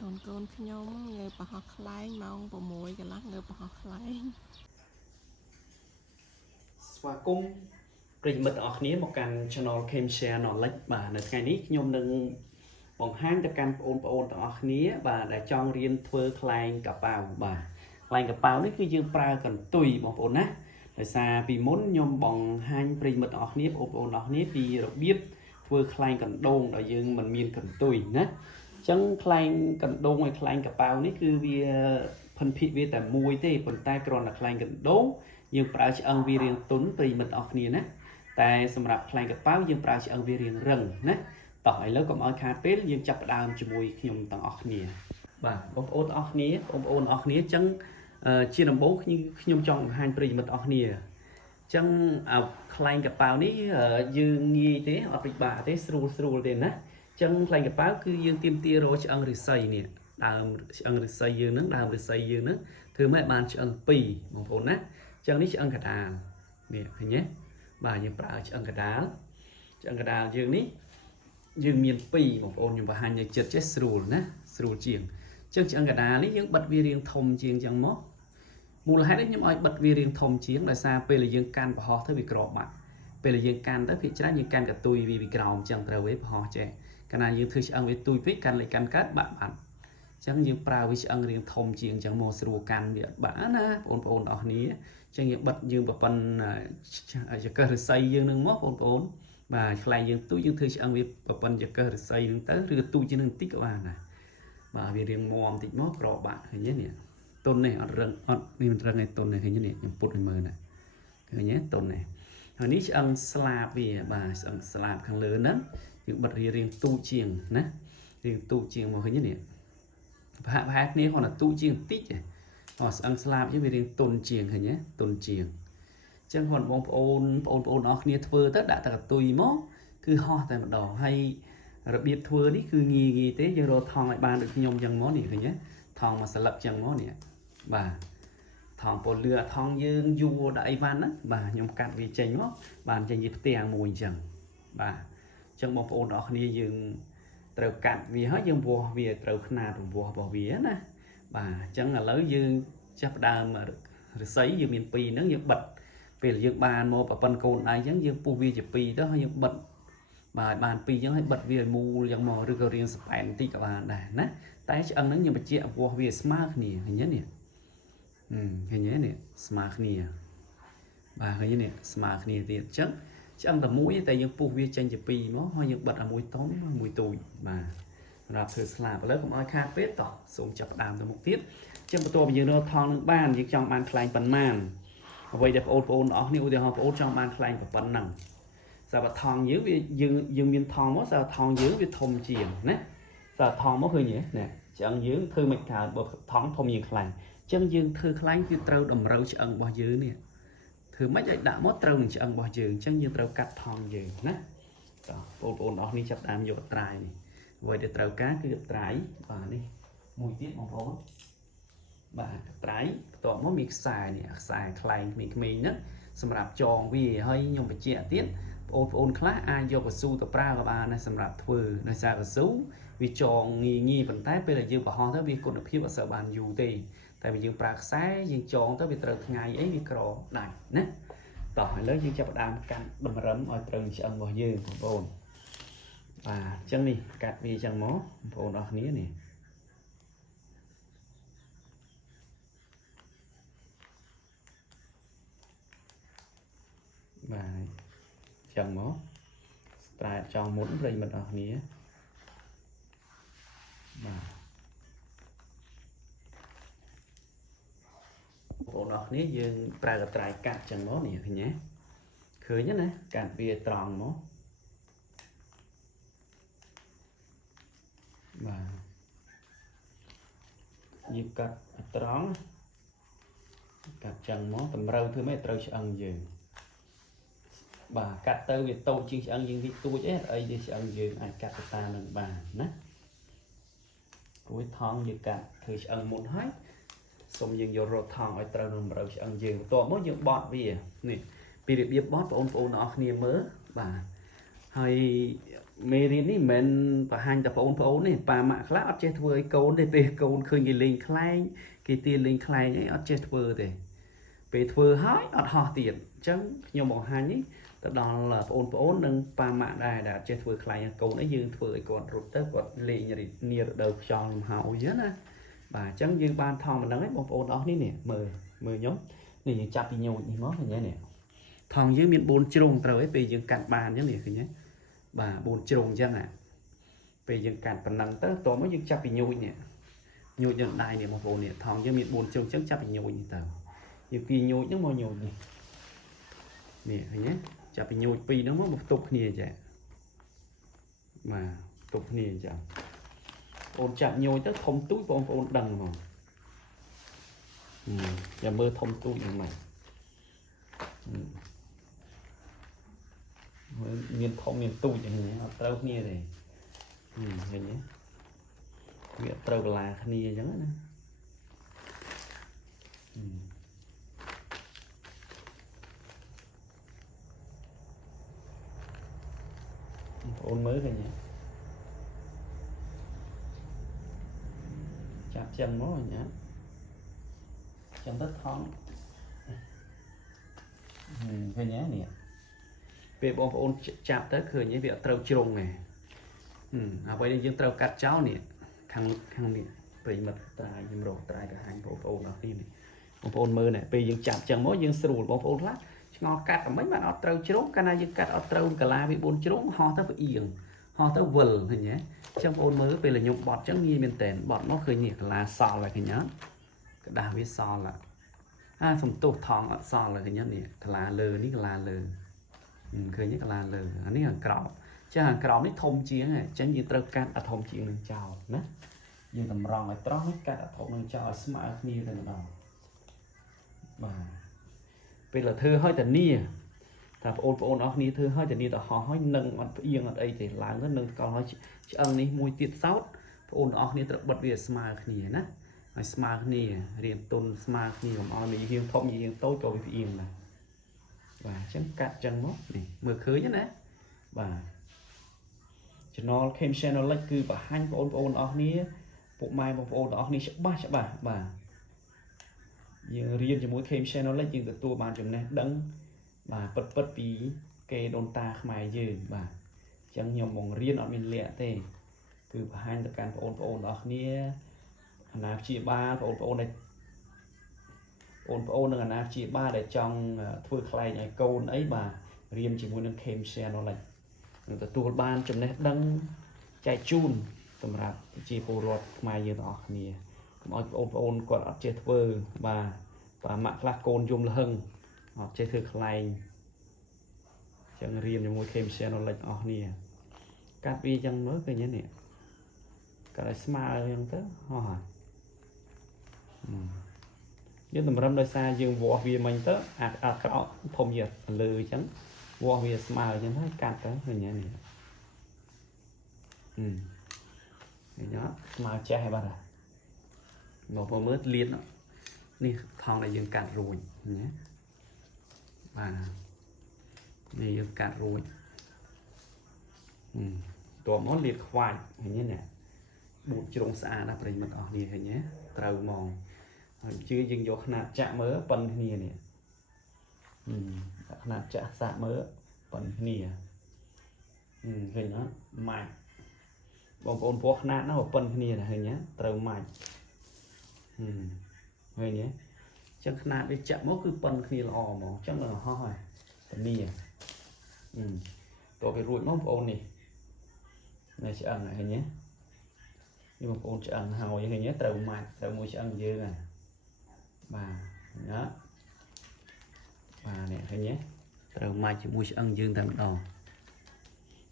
con nhóm người bà học lại mong bà mùi cái lắc người bà học lại ស្វាគមន៍ប្រិយមិត្តទាំងអស់គ្នាមកកាន់ Channel Cam Share Knowledge បាទនៅថ្ងៃនេះខ្ញុំនឹងបង្ហាញទៅកាន់បងប្អូនទាំងអស់គ្នាបាទដែលចង់រៀនធ្វើខ្លែងកប៉ាវបាទខ្លែងកប៉ាវនេះគឺយើងប្រើកន្ទុយបងប្អូនណាដោយសារពីមុនខ្ញុំបង្ហាញប្រិយមិត្តទាំងអស់គ្នាបងប្អូនទាំងអស់គ្នាពីរបៀបធ្វើខ្លែងកណ្ដូងដែលយើងមិនមានកន្ទុយណាអញ្ចឹងខ្លែងកណ្ដូងហើយខ្លែងកប៉ាវនេះគឺវាភិនភិកវាតែមួយទេប៉ុន្តែគ្រាន់តែខ្លែងកណ្ដូងយើងប្រើឆ្អឹងវារាងទុនប្រិយមិត្តអស់គ្នាណាតែសម្រាប់ខ្លែងកប៉ាវយើងប្រើឆ្អឹងវារាងរឹងណាតោះឥឡូវកុំឲ្យខាតពេលយើងចាប់ផ្ដើមជាមួយខ្ញុំទាំងអស់គ្នាបាទបងប្អូនទាំងអស់គ្នាបងប្អូនទាំងអស់គ្នាអញ្ចឹងជាដំបូងខ្ញុំចង់បង្ហាញប្រិយមិត្តអស់គ្នាអញ្ចឹងខ្លែងកប៉ាវនេះយើងងាយទេអត់ពិបាកទេស្រួលទេណាអញ្ចឹងខ្លែងកប៉ាវគឺយើងទាមទាររកឆ្អឹងឫស្សីនេះដើមឆ្អឹងឫស្សីយើងហ្នឹងដើមឫស្សីយើងហ្នឹងធ្វើម៉េចបានឆ្អឹង2បងប្អូនណាចឹងនេះឆ្អឹងកដាលនេះឃើញទេបាទយើងប្រើឆ្អឹងកដាលយើងនេះយើងមាន2បងប្អូនខ្ញុំបង្ហាញនៅចិត្តចេះស្រួលណាស្រួលជាងចឹងឆ្អឹងកដាលនេះយើងបិទវារាងធំជាងចឹងមកមូលហេតុនេះខ្ញុំឲ្យបិទវារាងធំជាងដោយសារពេលដែលយើងកាន់ប្រហោះទៅវាក្របាត់ពេលដែលយើងកាន់ទៅភាគច្រើនយើងកាន់កតុយវាពីក្រោមចឹងត្រូវទេប្រហោះចេះកាលណាយើងធ្វើឆ្អឹងវាទុយពេកកាន់លេខកាន់កើតបាក់អញ្ចឹងយើងប្រើវាឆ្អឹងរាងធំជាងអញ្ចឹងមកស្រួលកាន់វាអត់បាក់ណាបងប្អូនអរគ្នាអញ្ចឹងយើងបិទយើងប្រព័ន្ធចង្កឹះឫស្សីយើងនឹងមកបងប្អូនបាទខ្លែងយើងទូចយើងធ្វើឆ្អឹងវាប្រព័ន្ធចង្កឹះឫស្សីនឹងទៅឬទូចជាងនឹងបន្តិចក៏បានដែរបាទវារៀងមាំបន្តិចមកក្របាក់ឃើញទេនេះតុននេះអត់រឹងអត់នេះមិនរឹងឯតុននេះឃើញទេនេះខ្ញុំពុតឲ្យមើលណាឃើញទេតុននេះហើយនេះឆ្អឹងស្លាបវាបាទឆ្អឹងស្លាបខាងលើហ្នឹងយើងបិទរៀងទូចជាងណារៀងទូចជាងមកឃើញទេនេះប្រហែលគ្នាគាត់ទៅទូជាងបន្តិចស្អឹងស្លាបយើងវារៀងទុនជាងឃើញទេទុនជាងអញ្ចឹងគាត់បងប្អូនអស់គ្នាធ្វើទៅដាក់តែកតុយមកគឺហោះតែម្ដងហើយរបៀបធ្វើនេះគឺងាយទេយើងរកថងឲ្យបានដូចខ្ញុំអញ្ចឹងមកនេះឃើញទេថងមួយស្លឹកអញ្ចឹងមកនេះបាទថងពលឺថងយើងយួរដាក់អីវ៉ាន់ហ្នឹងបាទខ្ញុំកាត់វាចេញមកបានចេញជាផ្ទាំងមួយអញ្ចឹងបាទអញ្ចឹងបងប្អូនអស់គ្នាយើងត្រូវកាត់វាហើយយើងវាស់វាត្រូវຂະຫນាតរង្វាស់របស់វាណាបាទអញ្ចឹងឥឡូវយើងចាប់ផ្ដើមឫស្សីយើងមាន2ហ្នឹងយើងបិទពេលយើងបានមកប្រព័ន្ធកូនដៃអញ្ចឹងយើងពុះវាជា2ទៅហើយយើងបិទបាទបាន2អញ្ចឹងហើយបិទវាឲ្យមូលយ៉ាងមកឬក៏រៀងស្ប៉ែនបន្តិចក៏បានដែរណាតែឆ្អឹងហ្នឹងខ្ញុំបញ្ជាក់វាស់វាស្មើគ្នាឃើញទេនេះឃើញទេនេះស្មើគ្នាបាទឃើញទេនេះស្មើគ្នាទៀតអញ្ចឹងឆ្អឹងតែមួយតែយើងពុះវាចេញជា2មកហើយយើងបិទឲ្យមួយតុនមួយទូចបាទសម្រាប់ធ្វើស្លាបឥឡូវកុំឲ្យខាតពេលតោះសូមចាប់ផ្ដើមទៅមុខទៀតចឹងបន្ទាប់ពីយើងរកថងនឹងបានយើងចង់បានខ្លែងប៉ុន្មានអ្វីដែលបងប្អូនអស់នេះឧទាហរណ៍បងប្អូនចង់បានខ្លែងប៉ុណ្ណឹងសារថងយើងវាយើងមានថងមកសារថងយើងវាធំជាងណាសារថងមកឃើញទេណាឆ្អឹងយើងធ្វើមិនកើតបើថងធំជាងខ្លែងចឹងយើងធ្វើខ្លែងគឺត្រូវតម្រូវឆ្អឹងរបស់យើងនេះធ្វើមិនឲ្យដាក់មកត្រូវនឹងឆ្អឹងរបស់យើងអញ្ចឹងយើងត្រូវកាត់ថងយើងណាតោះបងប្អូនអស់នេះចាប់តាមយកត្រាយនេះអ្វីដែលត្រូវការគឺត្រាយបាទនេះមួយទៀតបងប្អូនបាទត្រៃបន្ទាប់មកមានខ្សែនេះខ្សែខ្លែងក្មេងៗហ្នឹងសម្រាប់ចងវាហើយខ្ញុំបញ្ជាក់ទៀតបងប្អូនខ្លះអាចយកកស៊ូទៅប្រើក៏បានដែរសម្រាប់ធ្វើដោយសារកស៊ូវាចងងាយប៉ុន្តែពេលដែលយើងបរោះទៅវាគុណភាពអត់សូវបានយូរទេតែបើយើងប្រើខ្សែយើងចងទៅវាត្រូវថ្ងៃអីវាក្រដាច់ណាតោះឥឡូវយើងចាប់ផ្ដើមកាត់តម្រឹមឲ្យត្រូវឆ្អឹងរបស់យើងបងប្អូនបាទអញ្ចឹងនេះកាត់វាអញ្ចឹងមកបងប្អូនអរគ្នានេះបាទចឹងមកស្រែចង់មុនប្រិយមិត្តអស់គ្នាបាទបងប្អូនអស់គ្នាយើងប្រើកត្រៃកាត់ចឹងមកនេះឃើញទេឃើញណាកាត់វាត្រង់មកបាទយើងកាត់ត្រង់កាត់ចឹងមកតម្រូវធ្វើម៉េចត្រូវឆ្អឹងយើងបាទកាត់ទៅវាតូចជាងឆ្អឹងយើងតិចតួចអីឆ្អឹងយើងអាចកាត់ទៅតាមនឹងបានណារួចថងយើងកាត់ធ្វើឆ្អឹងមុនហើយសូមយើងយករត់ថងឲ្យត្រូវនឹងតម្រូវឆ្អឹងយើងបន្ទាប់មកយើងបត់វានេះពីរបៀបបត់បងប្អូនអរគ្នាមើលបាទហើយ mê riêng ní mình và hành tập ôn này bà mạ khác ở trên thưa câu để về câu khơi người linh khai cái tiền linh khai ấy ở trên thưa thì về thưa hỏi ở họ tiền chẳng nhiều bọn hành ấy tập đó là ôn nâng bà mạ đài đã trên thưa khai câu nó dương thưa còn rụt tới còn lì nhà đi nia đầu cho làm hậu nhớ nè bà chẳng dương ban thong mình nói bọn ôn đó ní nè mời nhóm này chặt đi nhiều như nó như nè thong dưới miền bốn trùng rồi về dương cạn bàn như này nhé bà bốn trùng chân nè về dương cạn phần năng tới tối mới dương chặt bị nhồi nè nhồi nhận đại nè một bộ nè thong dưới miền bốn trùng chắc chặt bị nhồi như tờ nhiều kỳ nhồi những mồi nhồi nè nè thấy nhé chặt bị nhồi pi nó mới một tục nè chả mà tục nè chả ôn chặt nhồi tới thông túi của ôn đằng mà và mơ thông túi như này miền thông miền tui chẳng nhé trâu kia này hình nhé miền trâu là kia chẳng nữa ôn mới rồi nhé chặt chân nó rồi nhé chân đất thon thôi nhé nè về bọn ôn chạm tới khởi như việc trâu trùng này vậy nên dương trâu cắt cháu nè khăn nè về mật tài nhưng rồi tài cả hai bọn ôn đó đi này bọn ôn mơ này về dương chạm chẳng mỗi dương sưu bọn ôn lát ngó cắt ở mấy bạn ở trâu trúng cái này dương cắt ở trâu cả la bị bốn trúng ho tới yên ho tới vần thôi nhé trong ôn mơ về là nhục bọt chẳng nghi bên tèn bọt nó khởi nhiệt là sò là cái nhớ cái đà biết sò là phần tổ thòng ở sò là cái nhớ nè là lờ ní là lờ khởi nhất là lờ anh ấy hàng cỏ chứ hàng cỏ nó thông chiến này chẳng như trâu cắt ở thông chiến lên chào nè nhưng tầm rong ở trâu nó cắt ở thông lên chào smart như thế nào mà bây giờ thưa hơi tận nia thà ôn ở nia thưa hơi tận nia họ hơi nâng mặt yên ở đây thì là nó nâng còn hơi ăn đi mùi tiết sáo ôn ở nia tự bật về smart nia nè smart nia riêng tôn smart nia còn ở nia riêng thông riêng tối cho bị yên này và chấm cắt chân mốt này mưa khơi nhé nè và cho nó thêm xe nó lấy cứ và hai ôn ở nia bộ mai một ôn ở nia sẽ bà dương riêng cho mỗi thêm xe nó lấy dương từ tua bàn chừng này đắng và bật bí kê đồn ta mài dương và chẳng nhiều mong riêng ở bên lẹ thế cứ hai tập can ôn ở nia là chỉ ba ôn này ôn là na chỉ ba để trong thưa khai này câu ấy bà riêng chỉ muốn thêm xe nó lại từ tua ban chừng này đắng chạy chun tầm rạp chỉ bồ lọt mài dương ở nia ôn còn ở trên thưa và mặc là côn dùng là hưng họ chơi thực lại chẳng riêng cho mỗi thêm xe nó lệch ở nè cắt vi chẳng mới cái nhé nè cái này smart hơn tới họ nhưng tầm râm đôi xa dương võ vì mình tới có thông nhiệt lừ chẳng võ vì smart chẳng thấy cắt tới rồi nhé nè nhớ smart che hay ba à một bộ mới liên đó nè thòng này dương cạn rồi nhé và này dương cạn rồi tổ món liệt khoai hình như nè bụi trồng xa đã phải mặc ở nè hình nhé trâu mòn chưa dừng vô khả chạm mớ phần nè nè khả chạm xạ mớ phần nè hình nó mạnh bông ôn phố khả nó ở phần nè là hình nhé trâu mạnh người nhé chẳng khả để chạm mốt cứ phần khi là ồ mà chắc là ho phần nè tôi phải rụi móc ôn này sẽ ăn này nhé nhưng mà ôn sẽ ăn hầu như nhé trâu mạnh trâu mùi sẽ ăn dư này bà đó bà này thấy nhé trâu mạnh chỉ mùi sẽ ăn dư thằng đó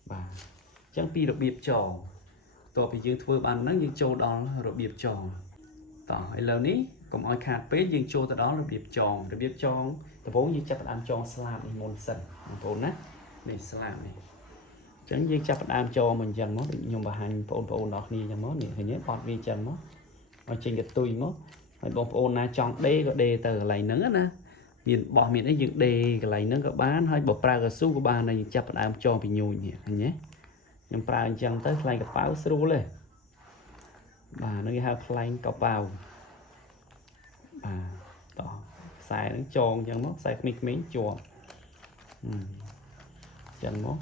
bà chẳng pi được biệp trò tôi phải dư thưa bàn nó như châu đó rồi biệp trò tỏ hay lâu ní còn ai khát bế dương châu từ đó rồi biệp tròn từ bố như chấp ăn tròn slam thì môn sần phồn á này slam này chẳng dương chấp ăn cho mình dần nó nhưng mà hành phồn đó đi cho nó này hình như còn vi chân nó ở trên cái tui nó phải bông phồn na chọn đê có đê từ lại nữa nè miền bỏ miền ấy dựng đê cái lại nữa các bán hay bỏ pra cái su của bà này chấp ăn cho bị nhồi nhỉ nhé ខ្ញុំប្រើអញ្ចឹងទៅខ្លែងកប៉ាវស្រួលទេបាទនឹងគេហៅខ្លែងកប៉ាវបាទតោះខ្សែហ្នឹងចងអញ្ចឹងមកខ្សែក្មេងៗជាប់អញ្ចឹងមក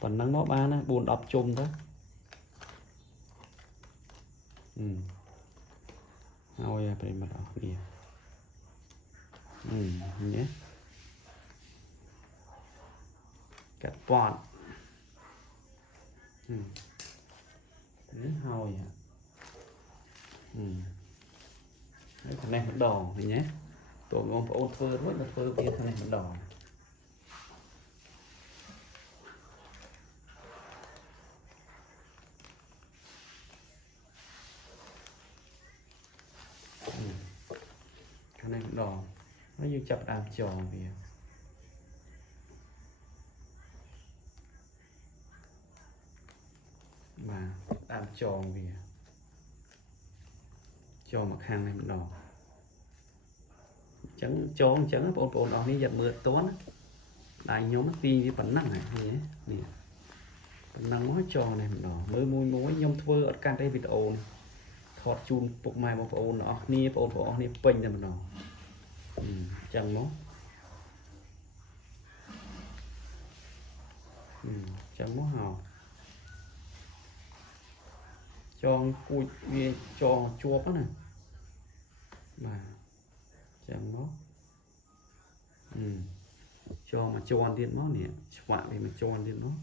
ប៉ុណ្ណឹងមកបានណា4 10ជុំទៅហើយប្រិមត្តអស់គ្នាញ៉េកាត់ប៉តនេះហើយហើយផ្នែកម្ដងឃើញទេតើបងប្អូនធ្វើរួចមកធ្វើវាផ្នែកម្ដងផ្នែកម្ដងហើយយើងចាប់ដើមចងវាបាទដើមចងវាចងមកខាងនេះម្ដងអញ្ចឹងចងអញ្ចឹងបងប្អូនអស់នេះយកមើលតន់ដៃខ្ញុំទីវាប៉ុណ្ណឹងហ្នឹងនេះប៉ុណ្ណឹងមកចងនេះម្ដងមើលមួយខ្ញុំធ្វើអត់កាត់ទេវីដេអូនេះថតជូនពុកម៉ែបងប្អូនអស់គ្នាបងប្អូនអស់គ្នាពេញតែម្ដងអញ្ចឹងមកចឹងមកហៅចងពូជវាចងជាប់ណាបាទចឹងមកចងមកជាន់ទៀតមកនេះឆ្វាក់វាមកជាន់ទៀតមក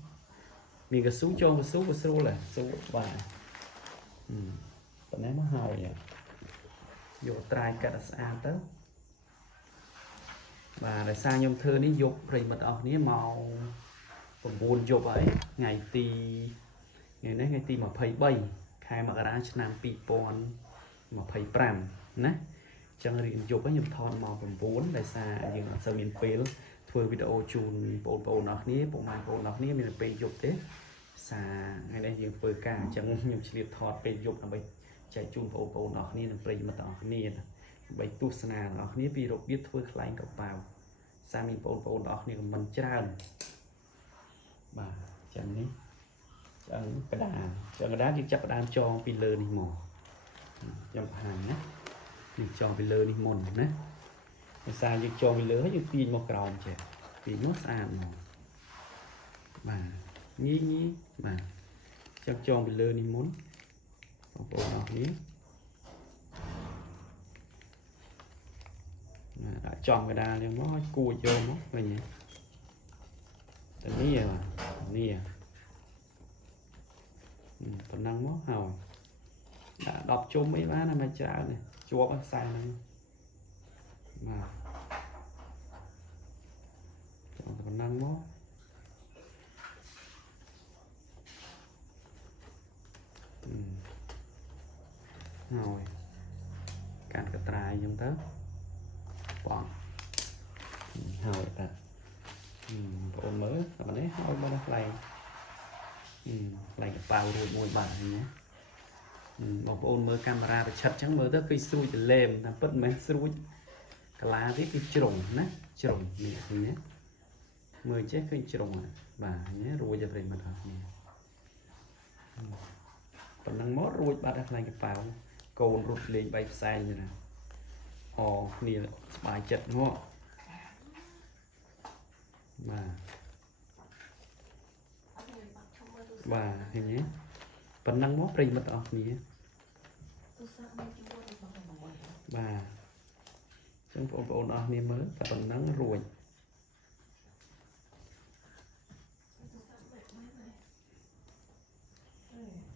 មានកស៊ូចងកស៊ូក៏ស្រួលដែរស៊ូបាទប៉ុណ្ណេះមកហើយយកត្រាយកាត់ឲ្យស្អាតទៅបាទដោយសារខ្ញុំធ្វើនេះយកប្រិមិត្តអស់គ្នាមក9យប់ហើយថ្ងៃទីថ្ងៃទី23ខែមករាឆ្នាំ2025ណាចឹងរៀនយប់ខ្ញុំថតមក9ដោយសារយើងអត់សូវមានពេលធ្វើវីដេអូជូនបងប្អូនអស់គ្នាពុកម៉ែបងប្អូនអស់គ្នាមានពេលយប់ទេសារថ្ងៃនេះយើងធ្វើការអញ្ចឹងខ្ញុំឆ្លៀតថតពេលយប់ដើម្បីចែកជូនបងប្អូនអស់គ្នានិងប្រិយមិត្តអស់គ្នាដើម្បីទស្សនាបងប្អូនពីរបៀបធ្វើខ្លែងកប៉ាវសារមានបងប្អូនអស់គ្នាមិនច្រើនបាទចឹងនេះចឹងកដាគេចាប់ផ្ដើមចងពីលើនេះមកខ្ញុំបង្ហាញណាយើងចងពីលើនេះមុនណាដោយសារយើងចងពីលើហើយយើងទាញមកក្រោមចេះទាញមកស្អាតមកបាទញីបាទចឹងចងពីលើនេះមុនបងប្អូនអរគ្នាដាក់ចំកដាលចឹងមកគួចយកមកវិញតែនេះប៉ុណ្ណឹងមកហើយដាក់10ជុំអីបានតែមិនច្រើនទេជាប់ខ្សែហ្នឹងបាទចូលប៉ុណ្ណឹងមកហើយកាន់កត្រាយអញ្ចឹងទៅបងហើយតាបងប្អូនមើលតែនេះហើយមកខ្លែងកប៉ាវរួចមួយបាទណាបងប្អូនមើលកាមេរ៉ាប្រឆិតចឹងមើលទៅគឺស្រួចទៅលេមតែពិតមិនមែនស្រួចកាឡាទេគឺជ្រុងណាជ្រុងនេះឃើញទេមើលចេះឃើញជ្រុងបាទនេះរួចទៅប្រិមត្តអស់នេះប៉ុណ្ណឹងមករួចបាត់តែខ្លែងកប៉ាវកូនរត់លេងបែកផ្សែងណាអគ្នាស្បាយចិត្តមកបាទឃើញទេប៉ុណ្ណឹងមកប្រិមិត្តអស់គ្នាបាទចឹងបងប្អូនអស់គ្នាមើលតែប៉ុណ្ណឹងរួច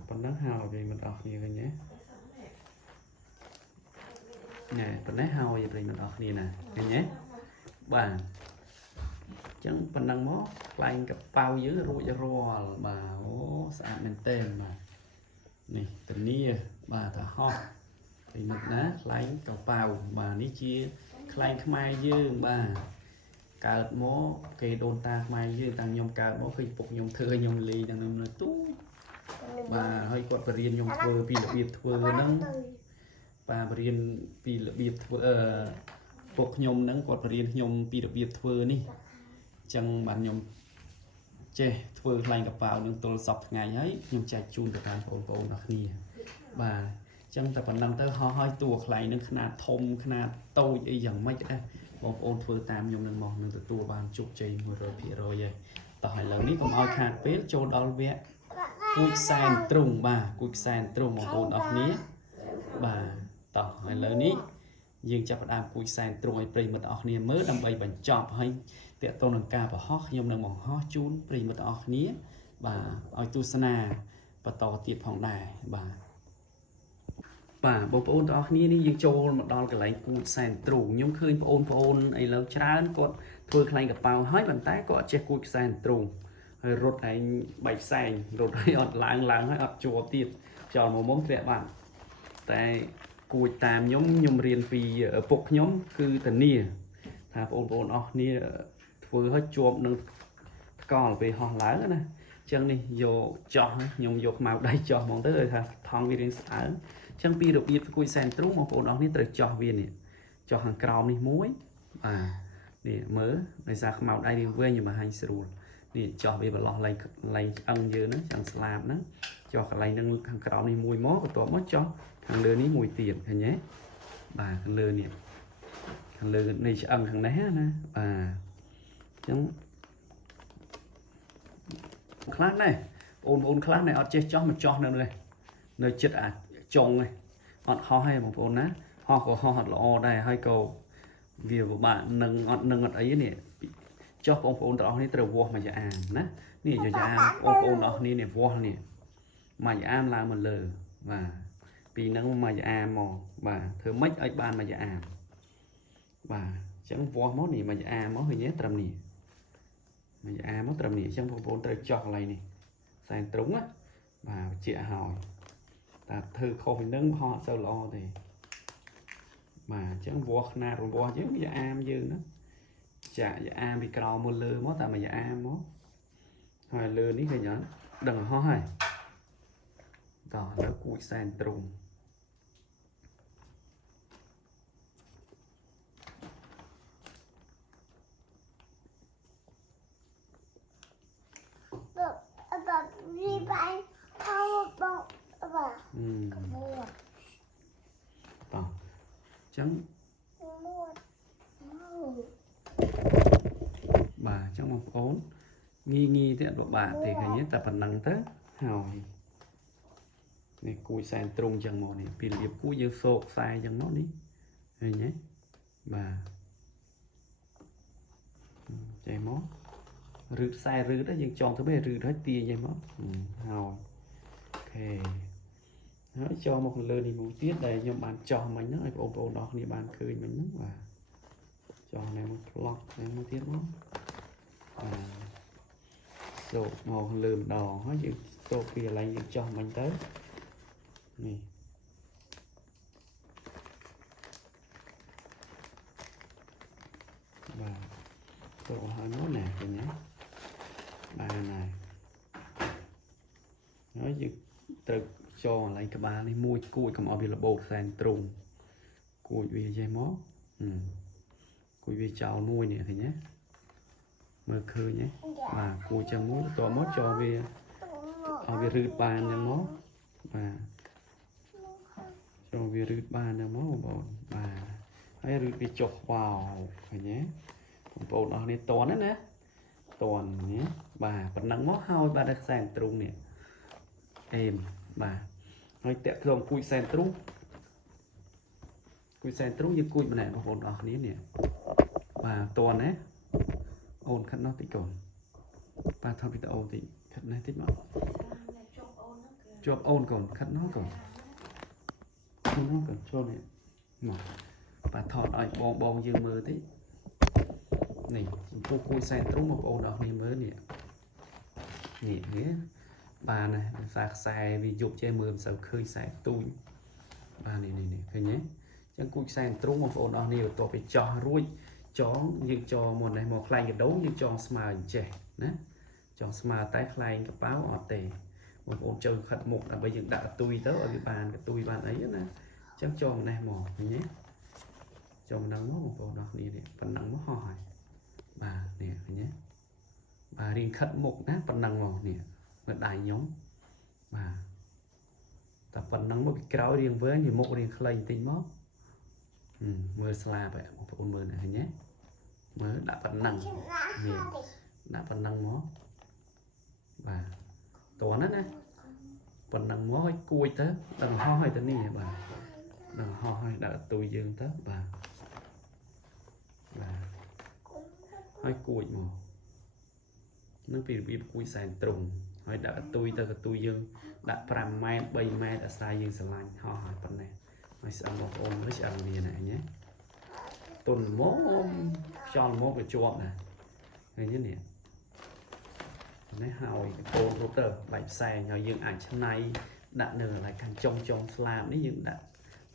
ប៉ុណ្ណឹងហើយប្រិមិត្តអស់គ្នាឃើញទេណែប៉ុណ្ណេះហើយប្រិមិត្តអស់គ្នាណាឃើញទេបាទចឹងប៉ុណ្ណឹងមកខ្លែងកប៉ាវយើងរួចរាល់បាទអូស្អាតមែនទែនបាទនេះធានាបាទថាហោះប្រិមិត្តណាខ្លែងកប៉ាវបាទនេះជាខ្លែងខ្មែរយើងបាទកើតមកគេដូនតាខ្មែរយើងតាំងខ្ញុំកើតមកឃើញពុកខ្ញុំធ្វើខ្ញុំលេងទាំងនោះនៅទូបាទហើយគាត់បរៀនខ្ញុំធ្វើពីរបៀបធ្វើហ្នឹងបាទបរៀនពីរបៀបធ្វើពុកខ្ញុំហ្នឹងគាត់បរៀនខ្ញុំពីរបៀបធ្វើនេះ ចឹងបានខ្ញុំចេះធ្វើខ្លែងកប៉ាល់នឹងទល់សពថ្ងៃហើយខ្ញុំចែកជូនទៅដល់បងប្អូនអរគ្នាបាទចឹងតែប៉ុណ្ណឹងទៅហោះឲ្យតួខ្លែងនឹងខ្នាតធំខ្នាតតូចអីយ៉ាងម៉េចដែរបងប្អូនធ្វើតាមខ្ញុំនឹងមកនឹងទទួលបានជោគជ័យ 100% ហើយតោះឥឡូវនេះកុំឲ្យខាតពេលចូលដល់វគ្គគួចសែនទ្រូងបាទគួចសែនទ្រូងបងប្អូនអរគ្នាបាទតោះឥឡូវនេះយើងចាប់ផ្ដើមគួចសែនទ្រូងឲ្យប្រិយមិត្តអរគ្នាមើលដើម្បីបញ្ចប់ហើយតកតទៅនឹងការបង្ហោះខ្ញុំនឹងបង្ហោះជូនប្រិយមិត្តអរគ្នាបាទឲ្យទស្សនាបន្តទៀតផងដែរបាទបងប្អូនទាំងអស់គ្នានេះយើងចូលមកដល់កន្លែងគួចសែនទ្រូងខ្ញុំឃើញបងប្អូនឥឡូវច្រើនគាត់ធ្វើខ្លែងកប៉ាល់ហើយប៉ុន្តែគាត់អត់ចេះគួចសែនទ្រូងហើយរត់ឯងបែកផ្សែងរត់ឲ្យអត់ឡើងហើយអត់ជួទៀតចោលមកមុំធ្លាក់បាត់តែគួចតាមខ្ញុំរៀនពីឪពុកខ្ញុំគឺធានាថាបងប្អូនអស់គ្នាធ្វើឲ្យជាប់នឹងថ្កល់ពេលហោះឡើងណាអញ្ចឹងនេះយកចោះខ្ញុំយកខ្មៅដៃចោះហ្មងទៅឲ្យថាថងវារៀងស្អើងអញ្ចឹងពីរបៀបគួចសែនទ្រូងបងប្អូនអស់គ្នាត្រូវចោះវានេះចោះខាងក្រោមនេះមួយបាទនេះមើលដោយសារខ្មៅដៃរៀងវែងខ្ញុំបង្ហាញស្រួលនេះចោះវាបន្លោះឡើងឆ្អឹងយើងហ្នឹងចឹងស្លាបហ្នឹងចោះកន្លែងហ្នឹងខាងក្រោមនេះមួយមកបន្ទាប់មកចោះខាងលើនេះមួយទៀតឃើញទេបាទខាងលើនេះខាងលើនៃឆ្អឹងខាងនេះណាបាទអញ្ចឹងខ្លះដែរបងប្អូនខ្លះណែអត់ចេះចោះមកចោះនៅចិត្តអាចចុងឯងអត់ហោះទេបងប្អូនណាហោះក៏ហោះអត់ល្អដែរហើយក៏វាពិបាកនឹងអត់អីនេះចោះបងប្អូនទាំងអស់នេះត្រូវវាស់មួយយ៉ាអាមណានេះយ៉ាអាមបងប្អូនទាំងអស់នេះនេះវាស់នេះមួយយ៉ាអាមឡើងមកលើបាទពីហ្នឹងមួយយ៉ាអាមមកបាទធ្វើម៉េចឲ្យបានមួយយ៉ាអាមបាទអញ្ចឹងវាស់មកនេះមួយយ៉ាអាមមកឃើញទេត្រឹមនេះមួយយ៉ាអាមមកត្រឹមនេះអញ្ចឹងបងប្អូនត្រូវចោះកន្លែងនេះសែនទ្រូងណាបាទបញ្ជាក់ឲ្យតែធ្វើខុសពីហ្នឹងហោះអត់សូវល្អទេបាទអញ្ចឹងវាស់ខ្នាតរបស់យើងយ៉ាអាមយើងណាចាក់យ៉ាអាមពីក្រោមមកលើមកតែមួយយ៉ាអាមមកហើយលើនេះឃើញអត់ដឹងហោះហើយតោះឥឡូវគួចសែនទ្រូងvì bạn không bọc và តោះចឹងបាទចឹងបងប្អូនងីទៀតពិបាកទេឃើញទេតែប៉ុណ្ណឹងទៅហើយនេះគួយសែនទ្រូងចឹងមកនេះពីរបៀបគួយយើងសោកខ្សែចឹងមកនេះឃើញទេបាទចេះមករឺតខ្សែរឺតយើងចងទៅពេលរឺតហើយទាញចេះមកហើយអូខេហើយចងមកលើនេះមួយទៀតដែលខ្ញុំបានចោះមិញហ្នឹងឲ្យបងប្អូនអរគ្នាបានឃើញមិញហ្នឹងបាទចោះនេះមួយប្លុកនេះមួយទៀតមកសូកមកលើម្ដងហើយយើងសូកពីកន្លែងយើងចោះមិញទៅនេះបាទសូកហើយមកណែឃើញទេបានហើយយើងត្រូវចងកន្លែងក្បាលនេះមួយគួចកុំឲ្យវារបូតសែនទ្រូងគួចវាចេះមកគួចវាចោលមួយនេះឃើញទេមើលឃើញទេបាទគួចចឹងមួយបន្ទាប់មកចងវាឲ្យវារឺតបានចឹងមកបាទចងវារឺតបានចឹងមកបងប្អូនបាទហើយរឺតវាចុះខ្វោឃើញទេបងប្អូនអស់នេះតន់ណាតន់នេះបាទប៉ុណ្ណឹងមកហើយបាទខ្សែទ្រូងនេះអេមបាទហើយតាក់ក្នុងគួយសែនទ្រូងយើងគួយម្នាក់បងប្អូនអស់គ្នានេះបាទតន់ណាអូនខិតនោះតិចកូនបាទថតវីដេអូតិចខិតនេះតិចមកជាប់អូនកូនខិតនោះកូនចូលនេះមកបាទថតឲ្យបងយើងមើលតិចនេះចំពោះគួយសែនទ្រូងបងប្អូនអស់គ្នាមើលនេះបានណាសារខ្សែវាយប់ចេះមើលមិនសូវឃើញខ្សែទូចបាទនេះឃើញទេអញ្ចឹងគួយខ្សែទ្រូងបងប្អូនអស់គ្នាបន្ទាប់ពីចោះរួចចងយើងចងមកនេះមកខ្លែងកដោយើងចងស្មើអញ្ចេះណាចងស្មើតែខ្លែងកប៉ាល់អត់ទេបងប្អូនចូលខិតមុខដើម្បីយើងដាក់កតុយទៅឲ្យវាបានកតុយបានអីណាអញ្ចឹងចងនេះមកឃើញទេចងហ្នឹងមកបងប្អូនអស់គ្នានេះប៉ុណ្ណឹងមកហោះហើយបាទនេះឃើញទេ រៀងខិតមុខណាប៉ុណ្ណឹងមកនេះមើលដៃខ្ញុំបាទតែប៉ុណ្ណឹងមកពីក្រោយរៀងវែងពីមុខរៀងខ្លីបន្តិចមកមើលស្លាបបងប្អូនមើលណាឃើញទេមើលដាក់ប៉ុណ្ណឹងនេះដាក់ប៉ុណ្ណឹងមកបាទតោះណាប៉ុណ្ណឹងមកឲ្យគួចទៅដល់ហោះឲ្យទៅនេះបាទដល់ហោះឲ្យដាក់ទុយយើងទៅបាទឲ្យគួចមកនឹងពីរបៀបគួចសែនត្រង់ហើយដាក់ទុយទៅកទុយយើងដាក់5ម៉ែត្រ3ម៉ែត្រអាស្រ័យយើងស្រឡាញ់ហោះឲ្យប៉ុណ្ណេះហើយស្អឹងបងប្អូនមើលឆ្អឹងវាណាញ៉េទុនមកខ្យល់មកវាជាប់ណាឃើញទេនេះនេះហើយកូនគ្រប់ទៅបែកផ្សែងហើយយើងអាចឆ្នៃដាក់នៅកន្លែងខាងចុងស្លាបនេះយើងដាក់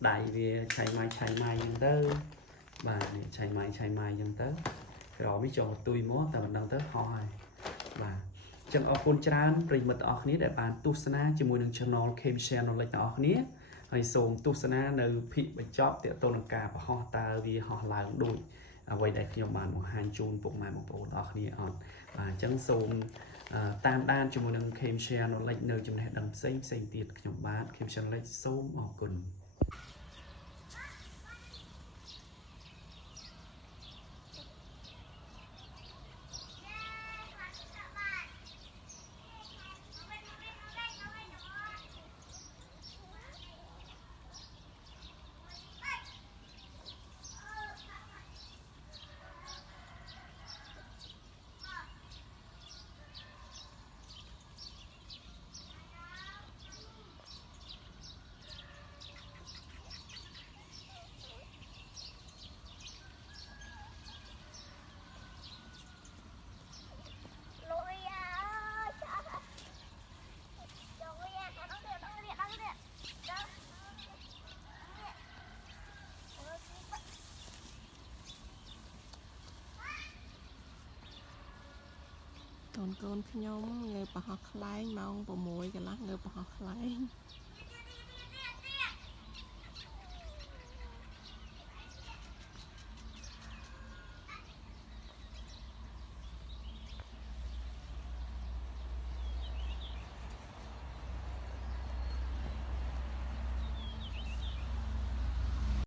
ដៃវាឆៃម៉ាយហ្នឹងទៅបាទនេះឆៃម៉ាយហ្នឹងទៅក្រោមនេះចុងទុយមកតែមិនដឹងទៅហោះហើយបាទអញ្ចឹងអរគុណច្រើនប្រិយមិត្តទាំងអស់គ្នាដែលបានទស្សនាជាមួយនឹង Channel KM Share Knowledge ទាំងអស់គ្នាហើយសូមទស្សនានៅភាគបញ្ចប់ទាក់ទងនឹងការបង្ហោះតើវាហោះឡើងដូចអ្វីដែលខ្ញុំបានបង្ហាញជូនពុកម៉ែបងប្អូនទាំងអស់គ្នាអត់បាទអញ្ចឹងសូមតាមដានជាមួយនឹង KM Share Knowledge នៅចំណេះដឹងផ្សេងទៀតខ្ញុំបាទ KM Share Knowledge សូមអរគុណកូនខ្ញុំងើបប្រហោះខ្លែងម៉ោង6កន្លះងើបប្រហោះខ្លែង